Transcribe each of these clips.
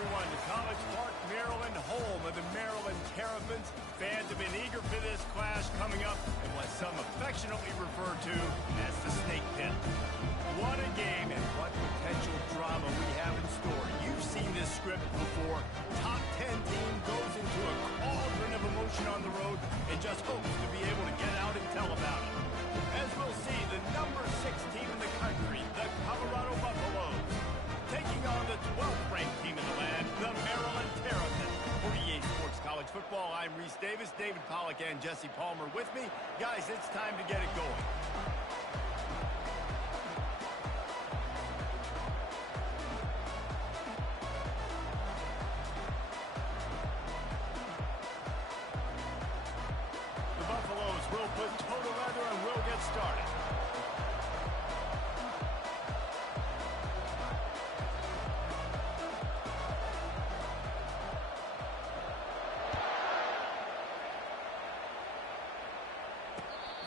everyone to College Park, Maryland, home of the Maryland Terrapins. Fans have been eager for this clash coming up in what some affectionately refer to as the Snake Pit. What a game and what potential drama we have in store. You've seen this script before. Top 10 team goes into a cauldron of emotion on the road and just hopes to be able to get out and tell about it. As we'll see, the number 6 team in the country, the Colorado Buffaloes, taking on the 12th ranked team in the land, the Maryland Terrapins. For EA Sports College Football, I'm Reese Davis, David Pollack, and Jesse Palmer with me. Guys, it's time to get it going. The Buffaloes will put total leather and will get started.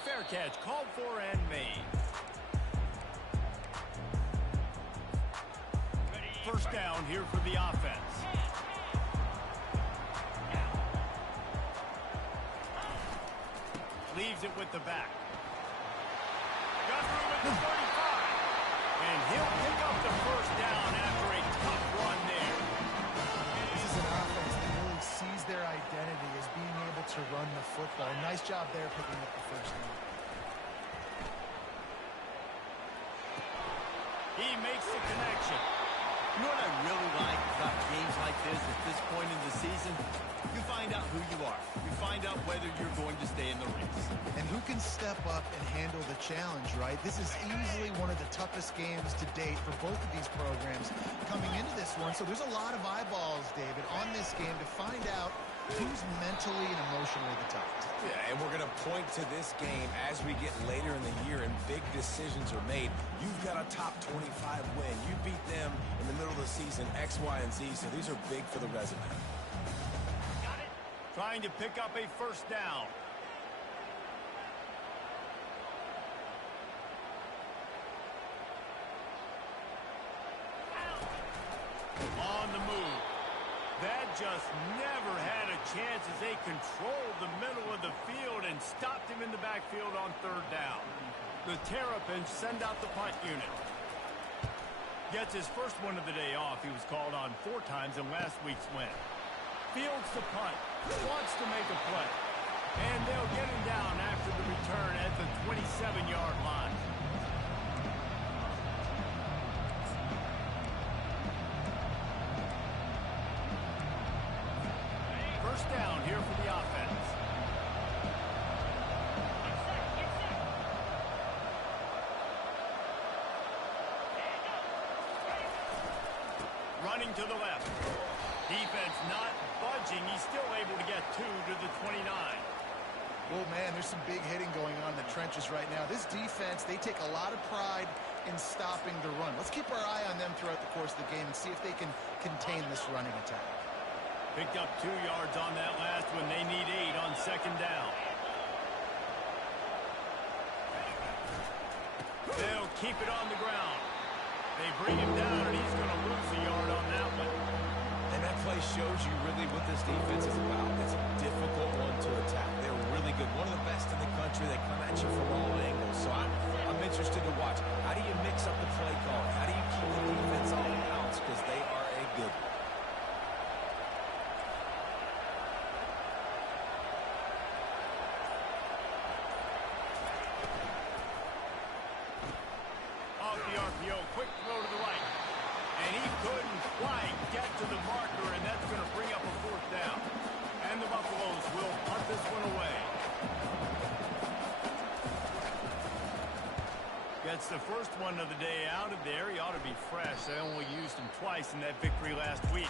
Fair catch, called for and made. First down here for the offense. Leaves it with the back. Got room at the 35. And he'll pick up the first down after a tough run there. This is an offense that really sees their identity as being able to run the football. Nice job there picking up the first down. He makes the connection. You know what I really like about games like this at this point in the season? You find out who you are. You find out whether you're going to stay in the race. And who can step up and handle the challenge, right? This is easily one of the toughest games to date for both of these programs coming into this one. So there's a lot of eyeballs, David, on this game to find out who's mentally and emotionally the toughest. Yeah, and we're going to point to this game as we get later in the year and big decisions are made. You've got a top 25 win. You beat them in the middle of the season, X, Y, and Z, so these are big for the resume. Got it. Trying to pick up a first down. On the move. That just never had a chance as they controlled the middle of the field and stopped him in the backfield on third down. The Terrapins send out the punt unit. Gets his first one of the day off. He was called on 4 times in last week's win. Fields the punt. Wants to make a play. And they'll get him down after the return at the 27-yard line. First down here for the offense. Running to the left. Defense not budging. He's still able to get 2 to the 29. Well, man, there's some big hitting going on in the trenches right now. This defense, they take a lot of pride in stopping the run. Let's keep our eye on them throughout the course of the game and see if they can contain this running attack. Picked up 2 yards on that last one. They need 8 on second down. They'll keep it on the ground. They bring him down, and he's going to lose a yard on that one. And that play shows you really what this defense is about. It's a difficult one to attack. They're really good. One of the best in the country. They come at you from all angles. So I'm interested to watch. How do you mix up the play calling? How do you keep the defense on bounce? Because they are a good one. Quick throw to the right. And he couldn't quite get to the marker, and that's going to bring up a 4th down. And the Buffaloes will punt this one away. Gets the first one of the day out of there. He ought to be fresh. They only used him twice in that victory last week.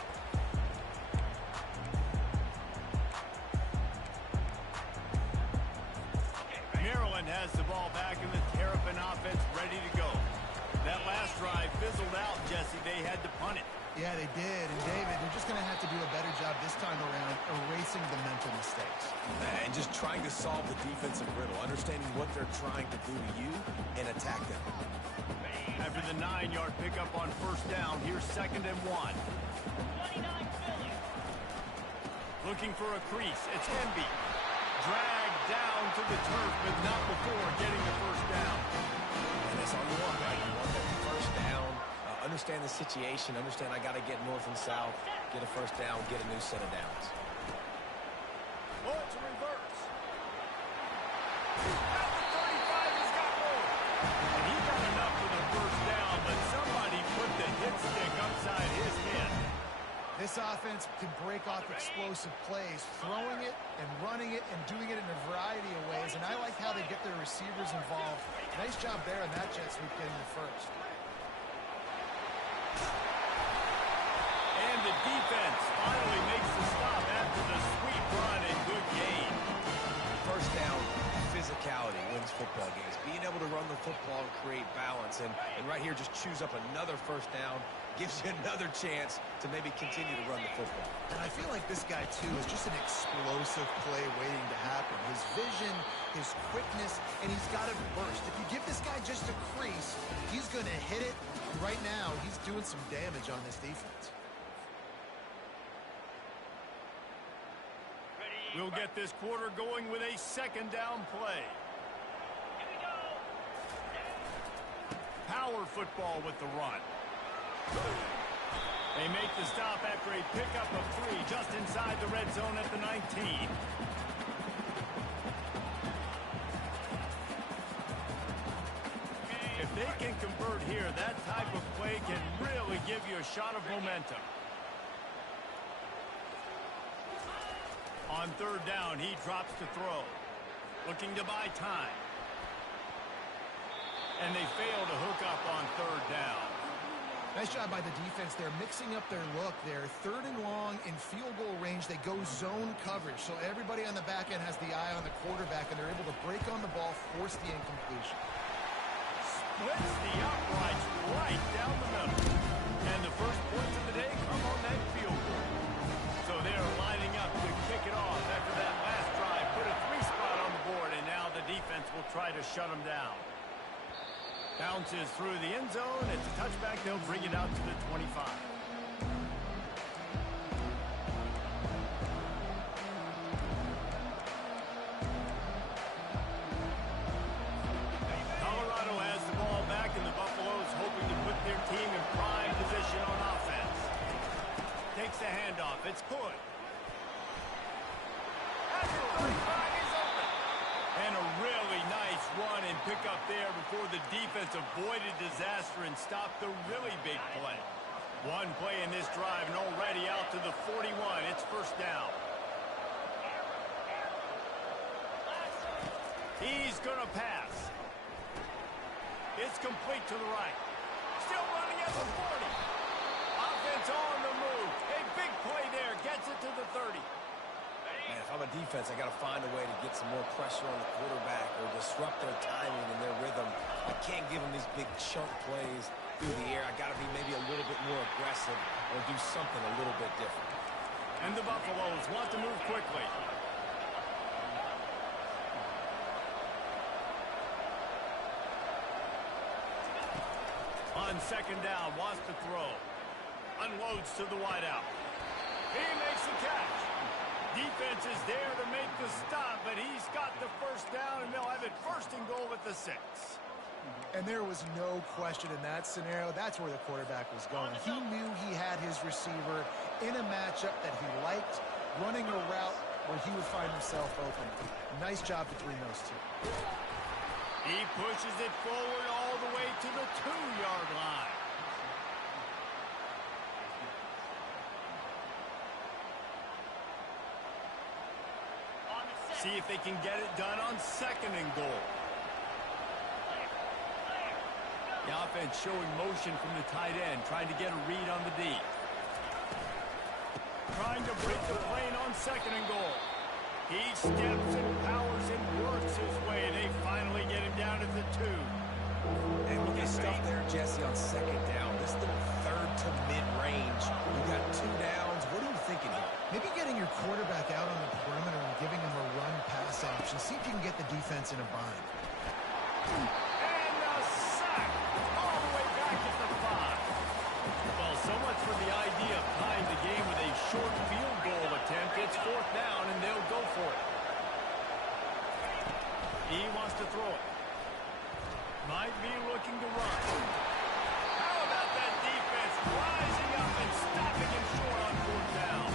Maryland has the ball back in the Terrapin offense ready to go. That last drive fizzled out, Jesse. They had to punt it. Yeah, they did. And, David, they're just going to have to do a better job this time around erasing the mental mistakes. And just trying to solve the defensive riddle, understanding what they're trying to do to you and attack them. After the 9-yard pickup on first down, here's 2nd and 1. Looking for a crease. It's Henby. Dragged down to the turf, but not before getting the first down. And that's all you want, right? You want that first down. Understand the situation. Understand I got to get north and south. Get a first down. Get a new set of downs. Oh, it's a reverse. At the 35, he's got more. And he got enough for the first down, but somebody put the hit stick upside his head. This offense can break off explosive plays, throwing it and running it and doing it in a variety of ways, and I like how they get their receivers involved. Nice job there on that jet sweep getting the first. And the defense finally makes the stop after the sweep run and good gain. First down, physicality wins football games. Being able to run the football and create balance. And right here, just choose up another first down. Gives you another chance to maybe continue to run the football. And I feel like this guy, too, is just an explosive play waiting to happen. His vision, his quickness, and he's got it burst. If you give this guy just a crease, he's going to hit it. And right now, he's doing some damage on this defense. We'll get this quarter going with a second down play. Power football with the run. They make the stop after a pickup of 3 just inside the red zone at the 19. If they can convert here, that type of play can really give you a shot of momentum. On third down, he drops to throw. Looking to buy time. And they fail to hook up on third down. Nice job by the defense. They're mixing up their look there. Third and long in field goal range. They go zone coverage. So everybody on the back end has the eye on the quarterback, and they're able to break on the ball, force the incompletion. Splits the uprights right down the middle. And the first points of the day come on that field goal. So they're lining up to kick it off after that last drive. Put a 3-spot on the board, and now the defense will try to shut them down. Bounces through the end zone. It's a touchback. They'll bring it out to the 25. Colorado has the ball back, and the Buffaloes hoping to put their team in prime position on offense. Takes the handoff. It's good. At the 35, he's open. And a really nice run and pick up there before the defense avoided disaster and stopped the really big play. One play in this drive and already out to the 41. It's first down. He's going to pass. It's complete to the right. Still running at the 40. Offense on the move. A big play there. Gets it to the 30. Man, if I'm a defense, I got to find a way to get some more pressure on the quarterback or disrupt their timing and their rhythm. I can't give them these big chunk plays through the air. I got to be maybe a little bit more aggressive or do something a little bit different. And the Buffaloes want to move quickly. On second down, wants to throw. Unloads to the wideout. He makes the catch. Defense is there to make the stop, but he's got the first down, and they'll have it first and goal at the 6. And there was no question in that scenario. That's where the quarterback was going. He knew he had his receiver in a matchup that he liked, running a route where he would find himself open. Nice job between those two. He pushes it forward all the way to the 2-yard line. See if they can get it done on second and goal. The offense showing motion from the tight end, trying to get a read on the D. Trying to break the plane on second and goal. He steps and powers and works his way. They finally get him down at the 2. And look at stuff there, Jesse, on second down. This little third to mid-range. You got 2 downs. What are you thinking here? Maybe getting your quarterback out on the perimeter and giving him a run-pass option. See if you can get the defense in a bind. And a sack all the way back at the 5. Well, so much for the idea of tying the game with a short field goal attempt. It's fourth down, and they'll go for it. He wants to throw it. Might be looking to run. How about that defense rising up and stopping him short on fourth down?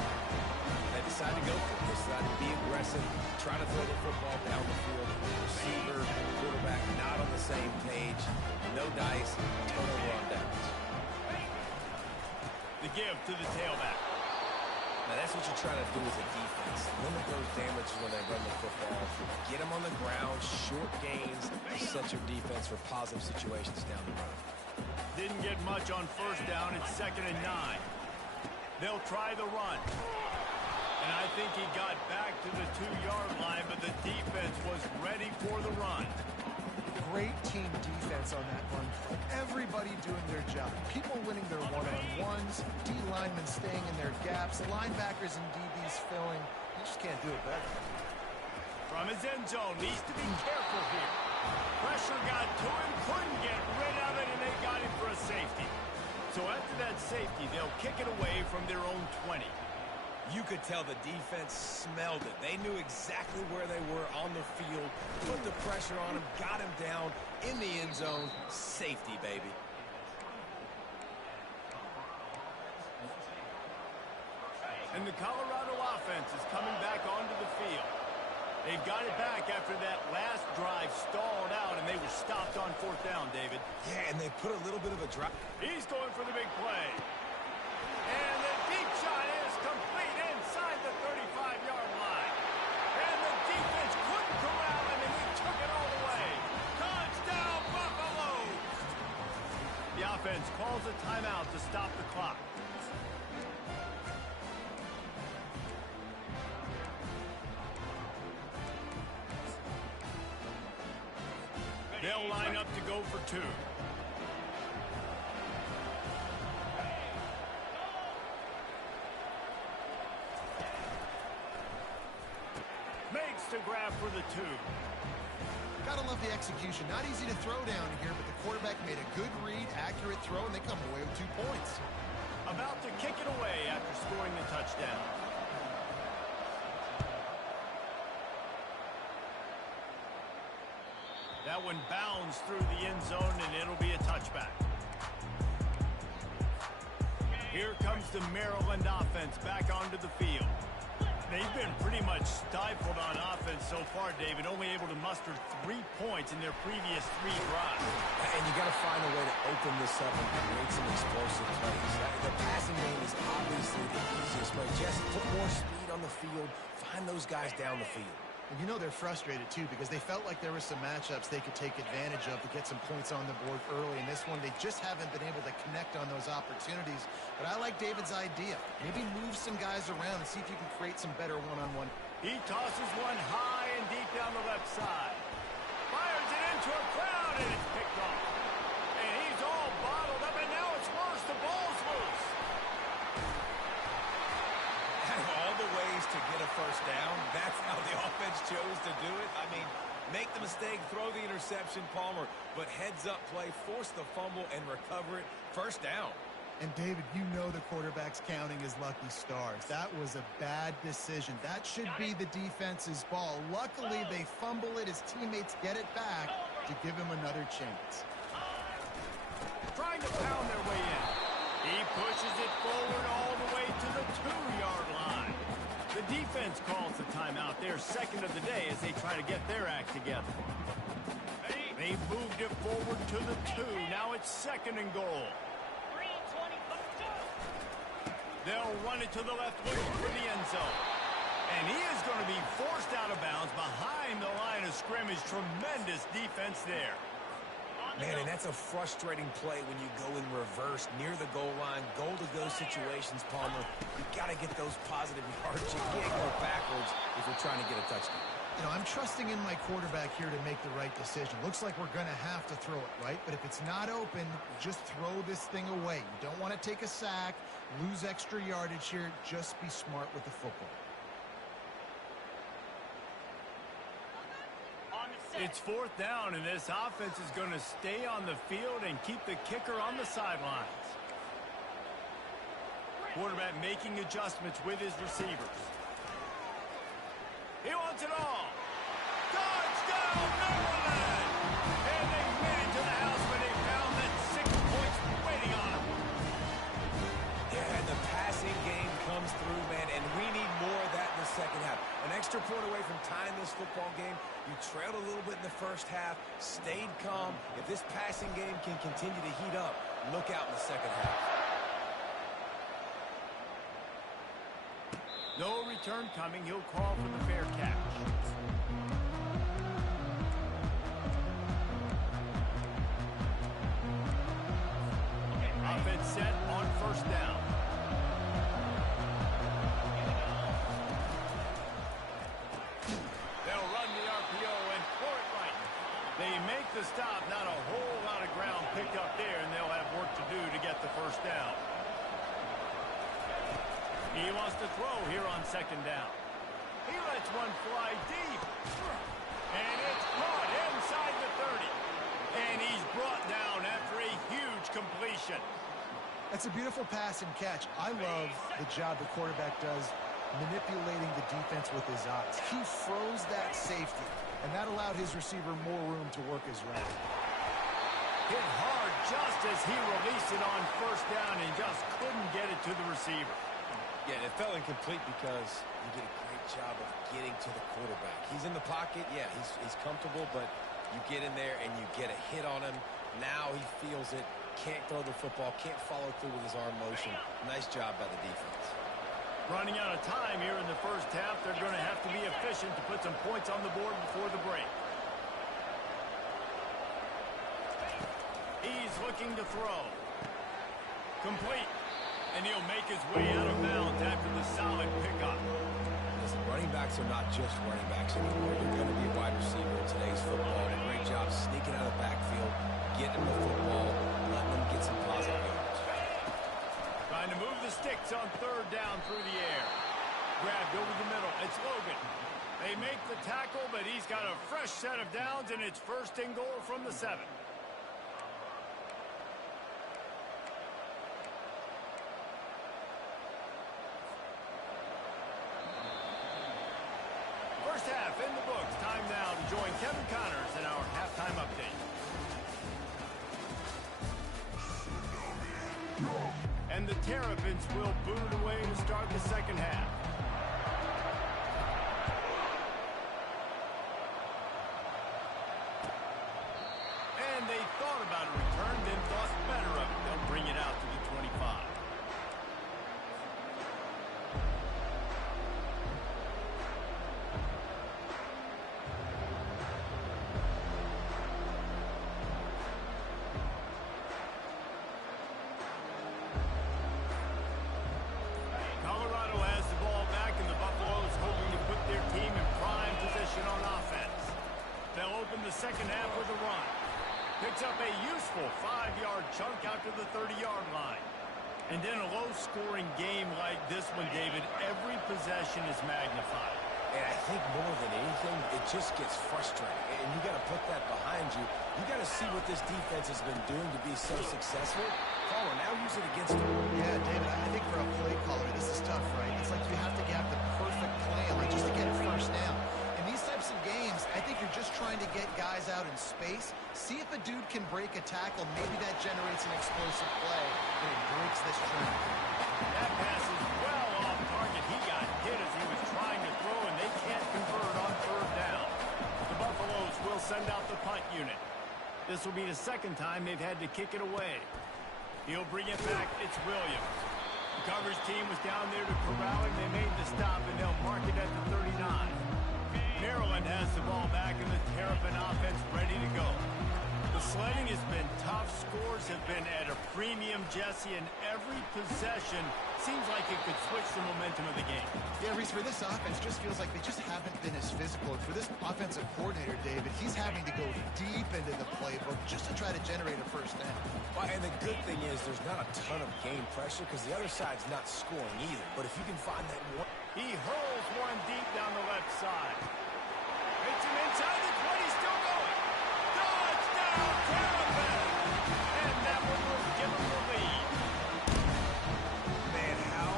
They decided to go for it. They decided to be aggressive, try to throw the football down the field. Receiver, quarterback, not on the same page. No dice, turnover on downs. The give to the tailback. Now, that's what you're trying to do as a defense. Limit those damages when they run the football. Get them on the ground, short gains, set your defense for positive situations down the road. Didn't get much on first down. It's 2nd and 9. They'll try the run. And I think he got back to the 2-yard line, but the defense was ready for the run. Great team defense on that run. Everybody doing their job. People winning their one-on-ones, D linemen staying in their gaps, linebackers and DBs filling. You just can't do it better. From his end zone, needs to be careful here. Pressure got to him, couldn't get rid of it, and they got him for a safety. So after that safety, they'll kick it away from their own 20. You could tell the defense smelled it. They knew exactly where they were on the field, put the pressure on him, got him down in the end zone. Safety, baby. And the Colorado offense is coming back onto the field. They've got it back after that last drive stalled out, and they were stopped on fourth down, David. Yeah, and they put a little bit of a drop. He's going for the big play. And the deep shot is complete inside the 35-yard line. And the defense couldn't corral him, and he took it all the way. Touchdown, Buffalo! The offense calls a timeout to stop the clock. They'll line up to go for 2. Makes the grab for the 2. Gotta love the execution. Not easy to throw down here, but the quarterback made a good read, accurate throw, and they come away with 2 points. About to kick it away after scoring the touchdown. That one bounds through the end zone, and it'll be a touchback. Here comes the Maryland offense back onto the field. They've been pretty much stifled on offense so far, David, only able to muster 3 points in their previous 3 drives. And you got to find a way to open this up and create some explosive plays. The passing game is obviously the easiest way. Just put more speed on the field, find those guys down the field. And you know they're frustrated, too, because they felt like there were some matchups they could take advantage of to get some points on the board early. In this one, they just haven't been able to connect on those opportunities. But I like David's idea. Maybe move some guys around and see if you can create some better one-on-one. He tosses one high and deep down the left side. Fires it into a crowd, and it's picked off. And he's all bottled up, and now it's worse. The ball's loose. All the ways to get a first down, that's how the offense chose to do it. I mean, make the mistake, throw the interception, Palmer, but heads-up play, force the fumble, and recover it. First down. And, David, you know the quarterback's counting his lucky stars. That was a bad decision. That should be the defense's ball. Luckily, they fumble it. His teammates get it back to give him another chance. Trying to pound their way in. He pushes it forward all the way to the 2-yard line. The defense calls the timeout. Their second of the day as they try to get their act together. They moved it forward to the 2. Now it's 2nd and goal. They'll run it to the left, looking for the end zone. And he is going to be forced out of bounds behind the line of scrimmage. Tremendous defense there. Man, and that's a frustrating play when you go in reverse near the goal line, goal-to-go situations, Palmer. You got to get those positive yards. You can't go backwards if you're trying to get a touchdown. You know, I'm trusting in my quarterback here to make the right decision. Looks like we're going to have to throw it, right? But if it's not open, just throw this thing away. You don't want to take a sack, lose extra yardage here. Just be smart with the football. It's 4th down, and this offense is going to stay on the field and keep the kicker on the sidelines. Quarterback making adjustments with his receivers. He wants it all. Touchdown, Maryland! And they made it to the house when they found that 6 points waiting on them. Yeah, and the passing game comes through, man, and we need more of that in the second half. An extra point away from tying this football game. You trailed a little bit in the first half, stayed calm. If this passing game can continue to heat up, look out in the second half. No return coming. He'll call for the fair catch. Offense set on first down. They'll run the RPO and throw it right. They make the stop. Not a whole lot of ground picked up there, and they'll have work to do to get the first down. He wants to throw here on second down. He lets one fly deep. And it's caught inside the 30. And he's brought down after a huge completion. That's a beautiful pass and catch. I love the job the quarterback does manipulating the defense with his eyes. He froze that safety, and that allowed his receiver more room to work his route. Hit hard just as he released it on first down and just couldn't get it to the receiver. Yeah, it fell incomplete because you did a great job of getting to the quarterback. He's in the pocket. Yeah, he's comfortable, but you get in there and you get a hit on him. Now he feels it, can't throw the football, can't follow through with his arm motion. Nice job by the defense. Running out of time here in the first half. They're going to have to be efficient to put some points on the board before the break. He's looking to throw. Complete. And he'll make his way out of bounds after the solid pickup. Listen, running backs are not just running backs anymore. They're going to be a wide receiver in today's football. A great job sneaking out of the backfield, getting them the football, letting them get some positive yards. Trying to move the sticks on third down through the air. Grabbed over the middle. It's Logan. They make the tackle, but he's got a fresh set of downs, and it's first and goal from the 7. First half in the books. Time now to join Kevin Connors in our halftime update. And the Terrapins will boot it away to start the second half. And they thought about a return, then thought better of it. They'll bring it out to the 25. Second half with a run. Picks up a useful 5-yard chunk out to the 30-yard line. And in a low-scoring game like this one, David, every possession is magnified. And I think more than anything, it just gets frustrating. And you got to put that behind you. You got to see what this defense has been doing to be so successful. Caller, now use it against them. Yeah, David, I think for a play caller, this is tough, right? It's like you have to have the perfect plan, like just to get a first down. In these types of games, I think you're just trying to get guys out in space. See if a dude can break a tackle. Maybe that generates an explosive play, and it breaks this trend. That pass is well off target. He got hit as he was trying to throw, and they can't convert on third down. The Buffaloes will send out the punt unit. This will be the second time they've had to kick it away. He'll bring it back. It's Williams. The coverage team was down there to corral him. They made the stop, and they'll mark it at the 39. Maryland has the ball back, and the Terrapin offense ready to go. The sledding has been tough. Scores have been at a premium, Jesse, and every possession seems like it could switch the momentum of the game. Yeah, Reese, for this offense, just feels like they just haven't been as physical. And for this offensive coordinator, David, he's having to go deep into the playbook just to try to generate a first down. Well, and the good thing is there's not a ton of game pressure because the other side's not scoring either. But if you can find that one... He hurls one deep down the left side. Hits him inside the 20, still going. Touchdown, Terrapin! And that one will give him the lead. Man, how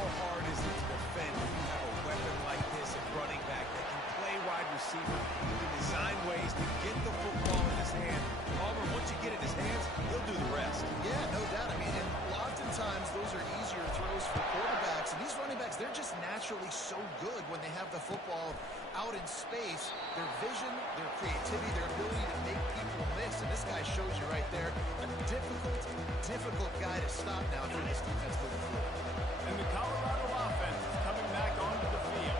out in space, their vision, their creativity, their ability to make people miss. And this guy shows you right there, a difficult guy to stop now for this defense moving forward. And the Colorado offense is coming back onto the field.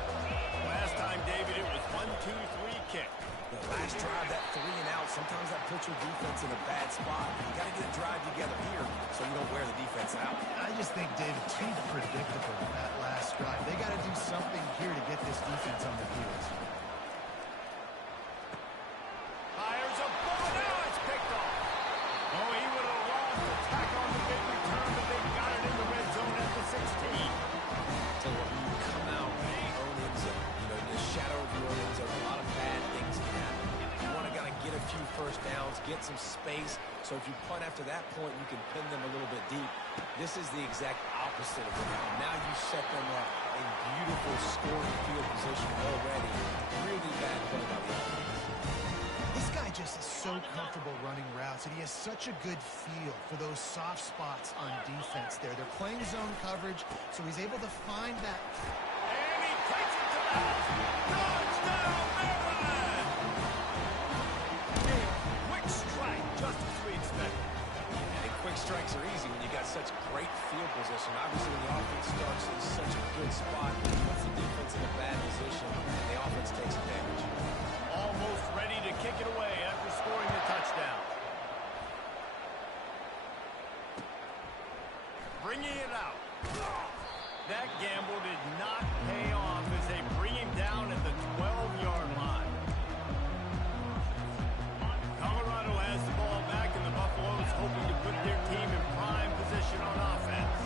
Last time, David, it was 1-2-3 kick. The last drive, that 3 and out, sometimes that puts your defense in a bad spot. You got to get a drive together here so you don't wear the defense out. I just think, David, too predictable in that last drive. They got to do something here to get this defense on their heels. Fires a bullet. Now it's picked off. Oh, he would have lost the tackle on the big return, but they got it in the red zone at the 16. Tell you what, when you come out in your own end zone, you know, in the shadow of your own end zone, a lot of bad things can happen. You want to get a few first downs, get some space, so if you punt after that point, you can pin them a little bit deep. This is the exact opposite of what happened. Now you set them up in beautiful scoring field position already. Really bad play by the offense. This guy just is so comfortable running routes, and he has such a good feel for those soft spots on defense there. They're playing zone coverage, so he's able to find that. And he takes it to the house. Touchdown, Maryland! A quick strike, just as we expected. And quick strikes are easy when you got such great field position. Obviously, when the offense starts in such a good spot, it puts the defense in a bad position, and the offense takes advantage. Almost ready to kick it away after scoring the touchdown. Bringing it out. That gamble did not pay off as they bring him down at the 12-yard line. Colorado has the ball back, and the Buffaloes hoping to put their team in prime position on offense.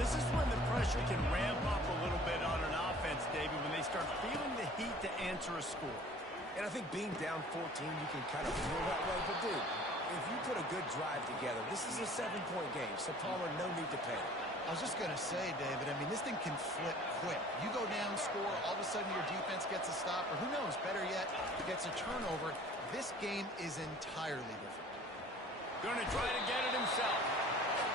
This is when the pressure can ramp up a little bit on an offense, David, when they start feeling the heat to answer a score. And I think being down 14, you can kind of feel that way. But, dude, if you put a good drive together, this is a 7-point game. So, Palmer, no need to panic. I was just going to say, David, I mean, this thing can flip quick. You go down, score, all of a sudden your defense gets a stop, or who knows, better yet, gets a turnover. This game is entirely different. Going to try to get it himself.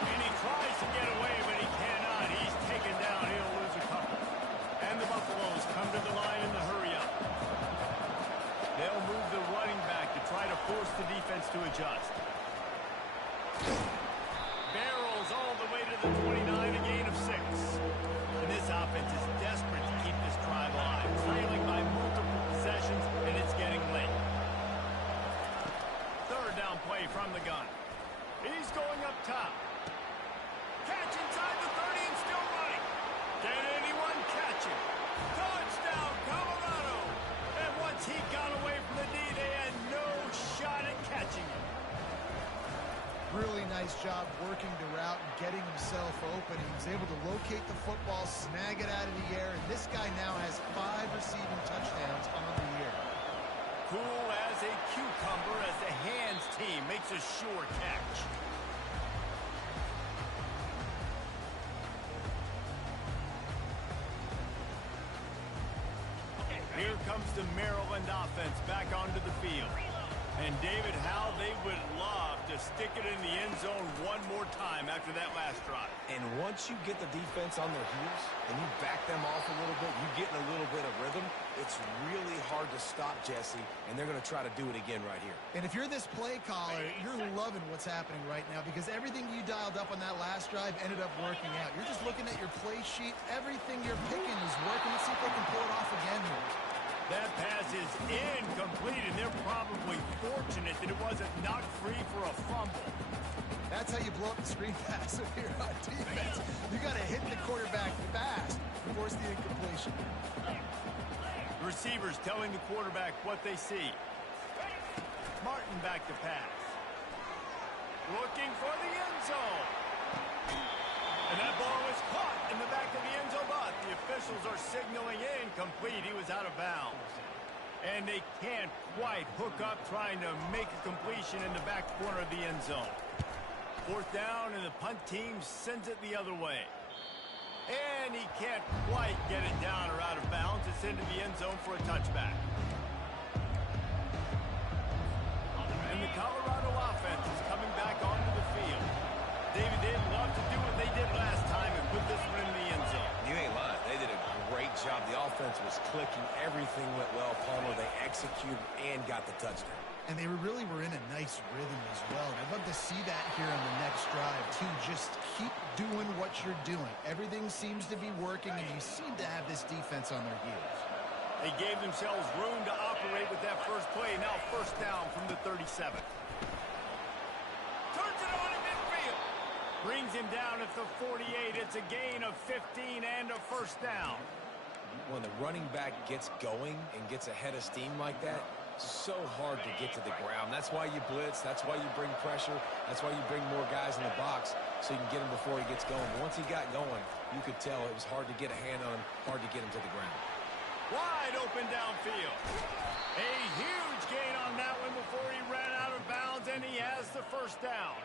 And he tries to get away, but he cannot. He's taken down. He'll lose a couple. And the Buffaloes come to the line in the hurry-up. They'll move the running back to try to force the defense to adjust. Barrels all the way to the 29, a gain of 6. And this offense is desperate to keep this drive alive, trailing by multiple possessions, and it's getting late. Third down play from the gun. He's going up top. Catch inside the 30 and still running. Can anyone catch him? Touchdown, Colorado! And once he got away from the knee, they had no shot at catching him. Really nice job working the route and getting himself open. He was able to locate the football, snag it out of the air, and this guy now has 5 receiving touchdowns on the year. Cool as a cucumber as the hands team makes a sure catch. Here comes the Maryland offense back onto the field. And David, how they would love to stick it in the end zone one more time after that last drive. And once you get the defense on their heels and you back them off a little bit, you get in a little bit of rhythm, it's really hard to stop, Jesse, and they're going to try to do it again right here. And if you're this play caller, you're loving what's happening right now because everything you dialed up on that last drive ended up working out. You're just looking at your play sheet. Everything you're picking is working. Let's see if they can pull it off again here. That pass is incomplete, and they're probably fortunate that it wasn't knocked free for a fumble. That's how you blow up the screen pass if you're on defense. You got to hit the quarterback fast to force the incompletion. Receivers telling the quarterback what they see. Martin back to pass. Looking for the end zone. And that ball is caught in the back of the end zone, but the officials are signaling incomplete. He was out of bounds. And they can't quite hook up trying to make a completion in the back corner of the end zone. Fourth down, and the punt team sends it the other way. And he can't quite get it down or out of bounds. It's into the end zone for a touchback. And the Colorado offense is coming back onto the field. David, they'd love to do what they did last time and put this one in the end zone. You ain't lying. They did a great job. The offense offense was clicking. Everything went well. Palmer, they executed and got the touchdown. And they really were in a nice rhythm as well. And I'd love to see that here on the next drive, too. Just keep doing what you're doing. Everything seems to be working, and you seem to have this defense on their heels. They gave themselves room to operate with that first play. Now first down from the 37. Turns it on in midfield. Brings him down at the 48. It's a gain of 15 and a first down. When the running back gets going and gets ahead of steam like that, so hard to get to the ground. That's why you blitz. That's why you bring pressure. That's why you bring more guys in the box so you can get him before he gets going. Once he got going, you could tell it was hard to get a hand on him, hard to get him to the ground. Wide open downfield. A huge gain on that one before he ran out of bounds, and he has the first down.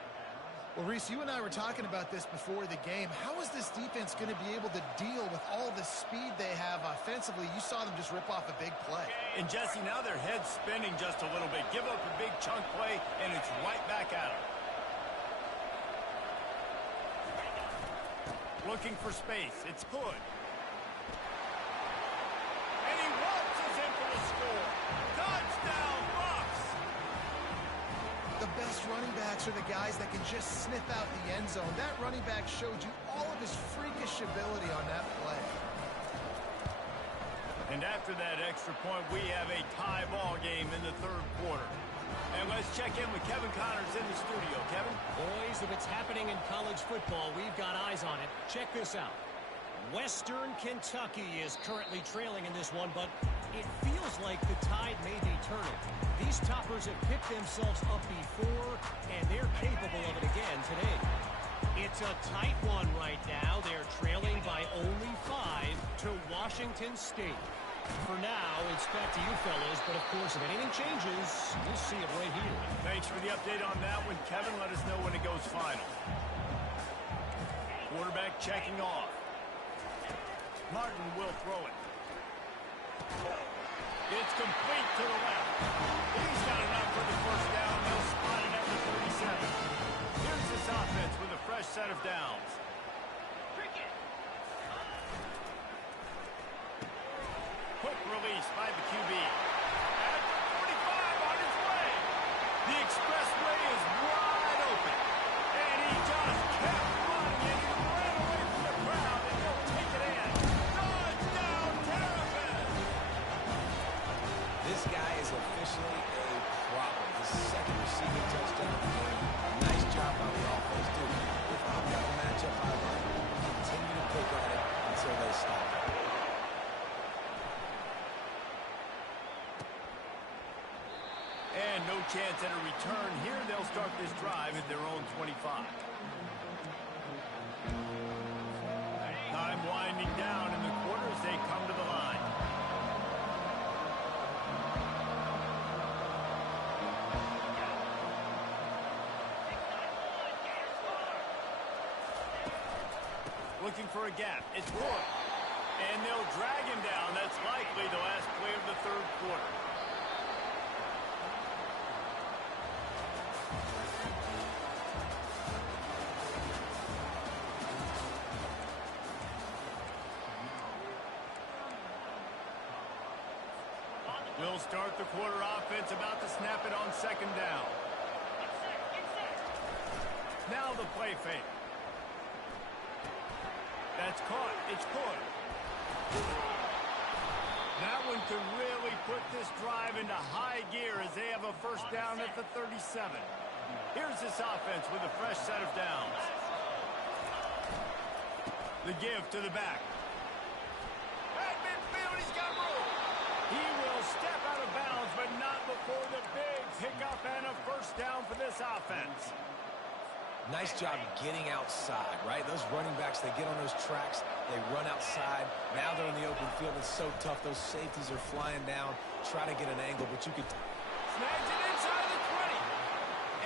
Well, Reese, you and I were talking about this before the game. How is this defense going to be able to deal with all the speed they have offensively? You saw them just rip off a big play. And, Jesse, now their head's spinning just a little bit. Give up a big chunk play, and it's right back at them. Looking for space. It's Hood. And he waltzes in for the score. Touchdown, Bucks! The best running backs are the guys that can just sniff out the end zone. That running back showed you all of his freakish ability on that play. And after that extra point, we have a tie ball game in the third quarter. And let's check in with Kevin Connors in the studio. Kevin? Boys, if it's happening in college football, we've got eyes on it. Check this out. Western Kentucky is currently trailing in this one, but it feels like the tide may be turning. These toppers have picked themselves up before, and they're capable of it again today. It's a tight one right now. They're trailing by only 5 to Washington State. For now, it's back to you fellas, but of course, if anything changes, we'll see it right here. Thanks for the update on that one, Kevin. Let us know when it goes final. Quarterback checking off. Martin will throw it. It's complete to the left. He's got enough for the first down. They'll spot it at the 37. Here's this offense with a fresh set of downs. Quick release by the QB. At the 45 on his way. The expressway is wide open. And he just kept running, and he ran away from the crowd, and he'll take it in. Touchdown, Terrapins! This guy is officially a problem. His second receiving touchdown of the game. Nice job by the offense, too. If I've got a matchup I like, continue to pick at it until they stop. And no chance at a return here. They'll start this drive at their own 25. Time winding down in the quarter as they come to the line. Looking for a gap. It's Wood. And they'll drag him down. That's likely the last play of the third quarter. We'll start the quarter offense, about to snap it on second down. Now the play fake. That's caught. It's good. That one could really put this drive into high gear as they have a first down at the 37. Here's this offense with a fresh set of downs. The give to the back. At midfield, he's got room. He will step out of bounds, but not before the big pickup and a first down for this offense. Nice job getting outside, right? Those running backs, they get on those tracks, they run outside. Now they're in the open field. It's so tough. Those safeties are flying down, try to get an angle, but you could... Snags it inside the 20.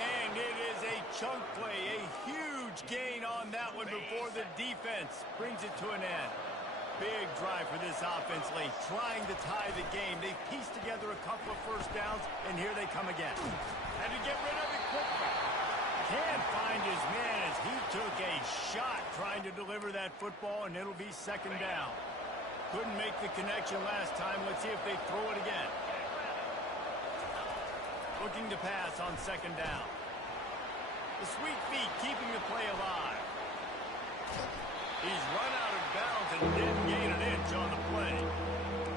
And it is a chunk play, a huge gain on that one before the defense brings it to an end. Big drive for this offense late, trying to tie the game. They pieced together a couple of first downs, and here they come again. Had to get rid of it quickly. Can't find his man as he took a shot trying to deliver that football, and it'll be second down. Couldn't make the connection last time. Let's see if they throw it again. Looking to pass on second down. The sweet feet keeping the play alive. He's run out of bounds and didn't gain an inch on the play.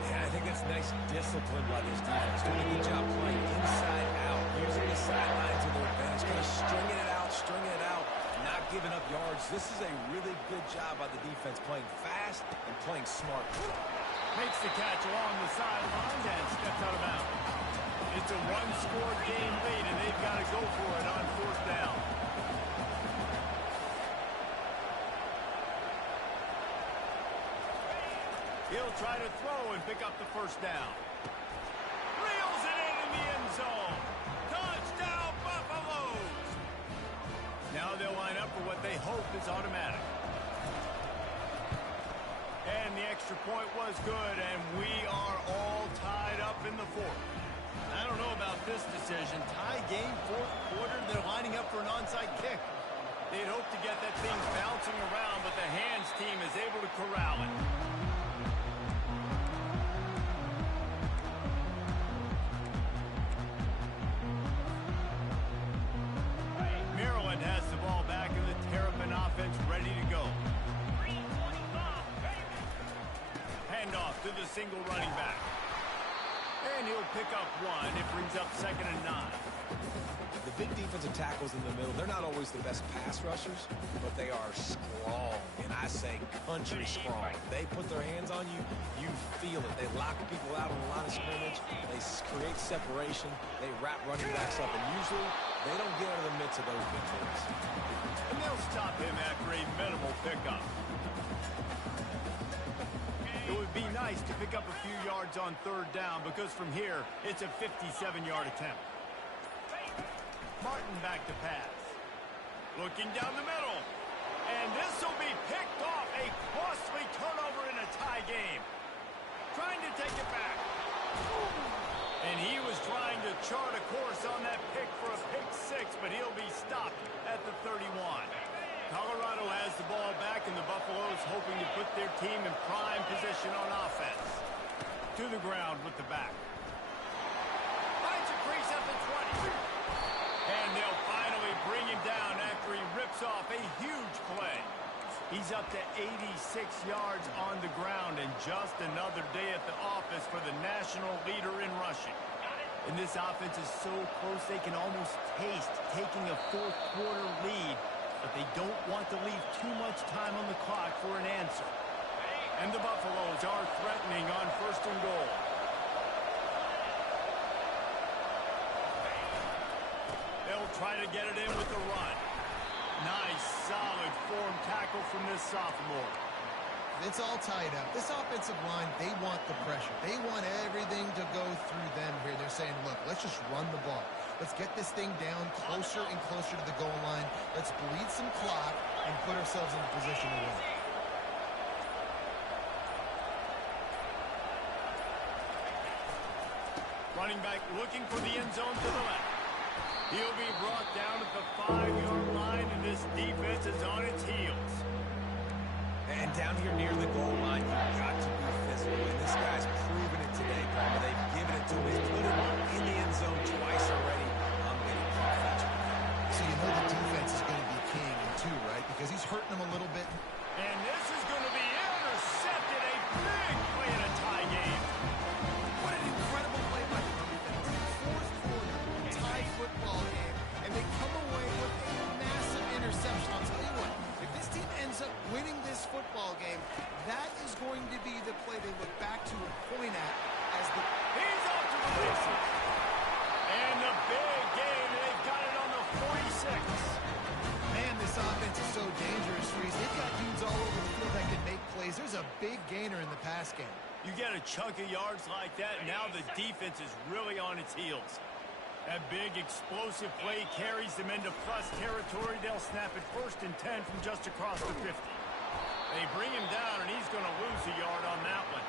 Yeah, I think that's nice discipline by this defense. Doing a good job playing inside out, using the sideline to their advantage, kind of stringing it out, not giving up yards. This is a really good job by the defense, playing fast and playing smart. Makes the catch along the sideline and steps out of bounds. It's a one-score game lead, and they've got to go for it on fourth down. He'll try to throw and pick up the first down. Reels it in the end zone. Touchdown, Buffaloes! Now they'll line up for what they hope is automatic. And the extra point was good, and we are all tied up in the fourth. I don't know about this decision. Tie game, fourth quarter, they're lining up for an onside kick. They'd hope to get that thing bouncing around, but the hands team is able to corral it. Maryland has the ball back in the Terrapin offense ready to go. Handoff to the single running back. And he'll pick up one. It brings up 2nd and 9. The big defensive tackles in the middle, they're not always the best pass rushers, but they are strong, and I say country strong. They put their hands on you, you feel it. They lock people out on the line of scrimmage. They create separation. They wrap running backs up, and usually they don't get out of the midst of those big boys. And they'll stop him after a minimal pickup. It would be nice to pick up a few yards on third down because from here, it's a 57-yard attempt. Martin back to pass. Looking down the middle. And this will be picked off. A costly turnover in a tie game. Trying to take it back. And he was trying to chart a course on that pick for a pick six, but he'll be stopped at the 31. Colorado has the ball back, and the Buffaloes hoping to put their team in prime position on offense. To the ground with the back. Finds a crease at the 20. And they'll finally bring him down after he rips off a huge play. He's up to 86 yards on the ground, and just another day at the office for the national leader in rushing. And this offense is so close they can almost taste taking a fourth quarter lead, but they don't want to leave too much time on the clock for an answer. And the Buffaloes are threatening on 1st and goal. They'll try to get it in with the run. Nice, solid form tackle from this sophomore. It's all tied up. This offensive line, they want the pressure. They want everything to go through them here. They're saying, look, let's just run the ball. Let's get this thing down closer and closer to the goal line. Let's bleed some clock and put ourselves in a position to win. Running back looking for the end zone to the left. He'll be brought down at the 5-yard line, and this defense is on its heels. And down here near the goal line, you've got to be physical. And this guy's proven it today, Palmer. They've given it to him. He's put him in the end zone twice already. I'm going to keep catching him. So you know the defense is going to be king in two, right? Because he's hurting them a little bit. And this is going to be intercepted. A big play in a tie game. What an incredible play by the defense. Fourth quarter, tie football game, and they come away with a massive interception. I'll tell you what, if this team ends up winning this football game, that is going to be the play they look back to and point at as the... He's off to the races. And the big game, they've got it on the 46. Man, this offense is so dangerous, Reese. They've got dudes all over the field that can make plays. There's a big gainer in the pass game. You get a chunk of yards like that, now the defense is really on its heels. That big explosive play carries them into plus territory. They'll snap it 1st and 10 from just across the 50. They bring him down, and he's going to lose a yard on that one.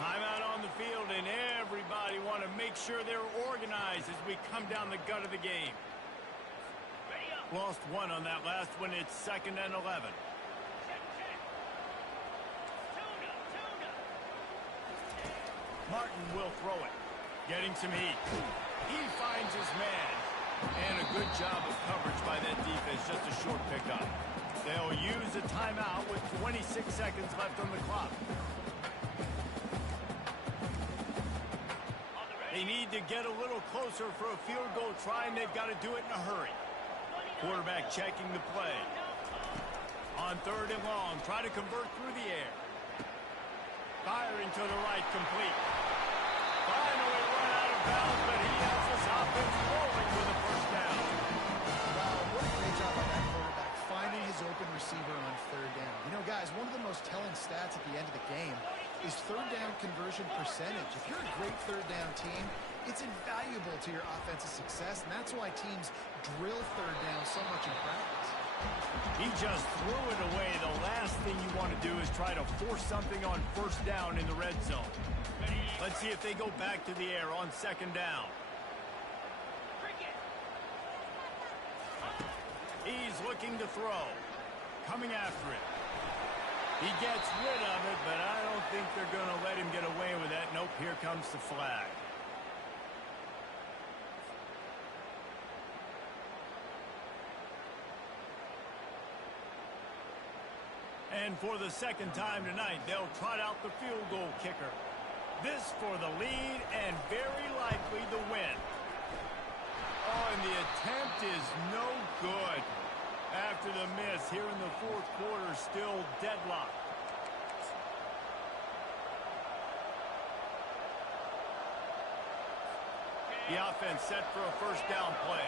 Timeout on the field, and everybody want to make sure they're organized as we come down the gut of the game. Lost one on that last one. It's 2nd and 11. Martin will throw it. Getting some heat. He finds his man. And a good job of coverage by that defense. Just a short pickup. They'll use a timeout with 26 seconds left on the clock. They need to get a little closer for a field goal try, and they've got to do it in a hurry. Quarterback checking the play. On 3rd and long, try to convert through the air. Firing to the right, complete. Finally run out of bounds, but he has this offense rolling with a first down. Wow, what a great job by that quarterback, finding his open receiver on 3rd down. You know, guys, one of the most telling stats at the end of the game is 3rd down conversion percentage. If you're a great 3rd down team, it's invaluable to your offensive success, and that's why teams drill 3rd down so much in practice. He just threw it away. The last thing you want to do is try to force something on 1st down in the red zone. Let's see if they go back to the air on 2nd down. He's looking to throw. Coming after it. He gets rid of it, but I don't think they're going to let him get away with that. Nope, here comes the flag. And for the 2nd time tonight, they'll trot out the field goal kicker. This for the lead and very likely the win. Oh, and the attempt is no good. After the miss here in the 4th quarter, still deadlocked. The offense set for a 1st down play.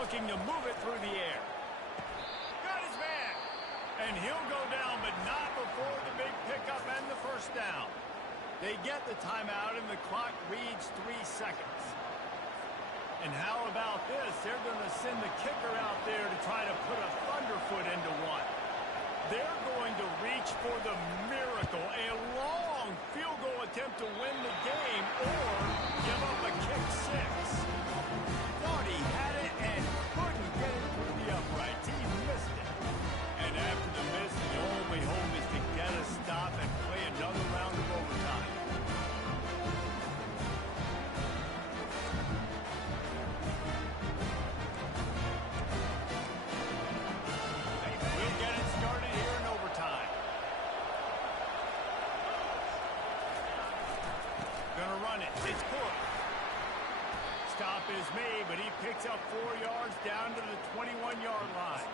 Looking to move it through the air. Got his man. And he'll go down, but not before the big pickup and the 1st down. They get the timeout, and the clock reads 3 seconds. And how about this? They're going to send the kicker out there to try to put a thunderfoot into one. They're going to reach for the miracle, a long field goal attempt to win the game or give up a kick 6. Thought he had it and couldn't get it through the uprights. He missed it. And after the miss, the only hope is to get a stop and play another round of overtime. We'll get it started here in overtime. Gonna run it. It's Cook. Stop is made, but he picks up 4 yards down to the 21-yard line.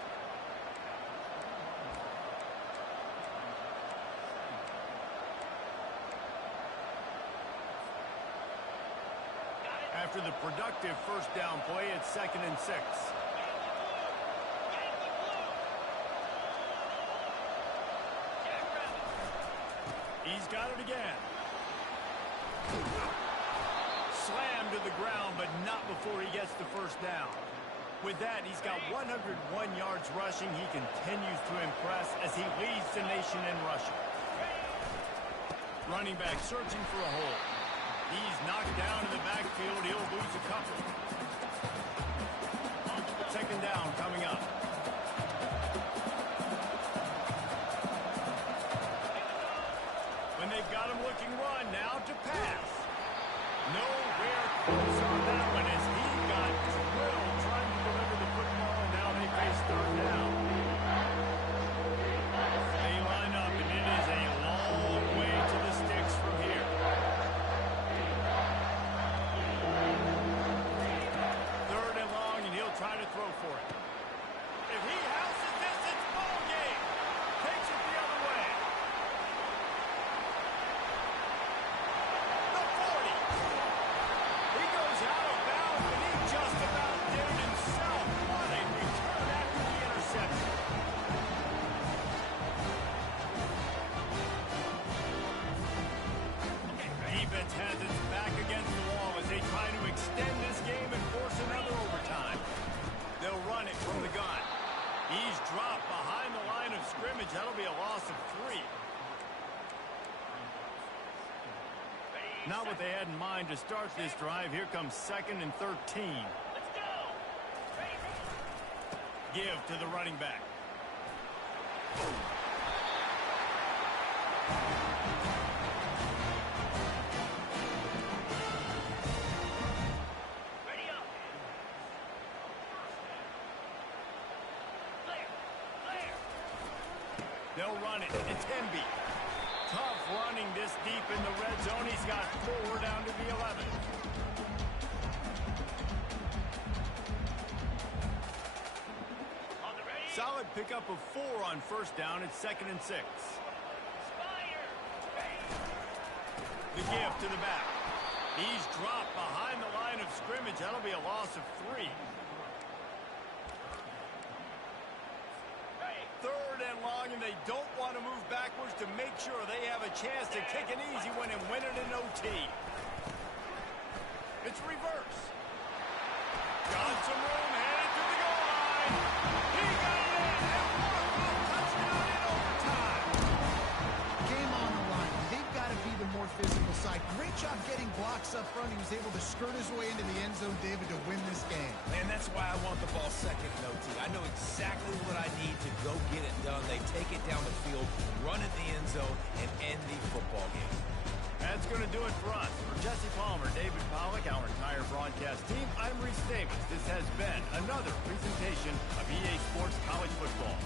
After the productive 1st down play, it's 2nd and 6. He's got it again. Slammed to the ground, but not before he gets the 1st down. With that, he's got 101 yards rushing. He continues to impress as he leads the nation in rushing. Running back searching for a hole. He's knocked down in the backfield. He'll lose a couple. 2nd down coming up. When they've got him looking run, now to pass. Nowhere close on that one as he got drilled trying to deliver the football, and now they face 3rd down. They line up, and it is a long way to the sticks from here. 3rd and long, and he'll try to throw for it. If he houses this, it's ball game. Takes it the other way. The 40. He goes out of bounds, but he just about did it himself. What a return after the interception. Defense has its back against the wall as they try to extend this game and force another overtime. They'll run it from the gun. He's dropped behind the line of scrimmage. That'll be a loss of 3. Not what they had in mind to start this drive. Here comes 2nd and 13. Give to the running back. They'll run it. It's Hemby. Tough running this deep in the red zone. He's got 4 down to the 11. Solid pickup of 4 on first down. It's 2nd and 6. The give to the back. He's dropped behind the line of scrimmage. That'll be a loss of 3. 3rd and long, and they don't want to move backwards to make sure they have a chance to kick an easy one and win it in OT. It's reverse. Got some room, headed to the goal line. He got it in, and what a touchdown in overtime. Game on the line. They've got to be the more physical side. Great job getting blocks up front. He was able to skirt his way into the end zone, David, to win this game. And that's why I want the ball second in OT. I know exactly what I need to go get it done. They take it down the field, run in the end zone, and end the football game. That's going to do it for us. For Jesse Palmer, David Pollack, our entire broadcast team, I'm Reese Davis. This has been another presentation of EA Sports College Football.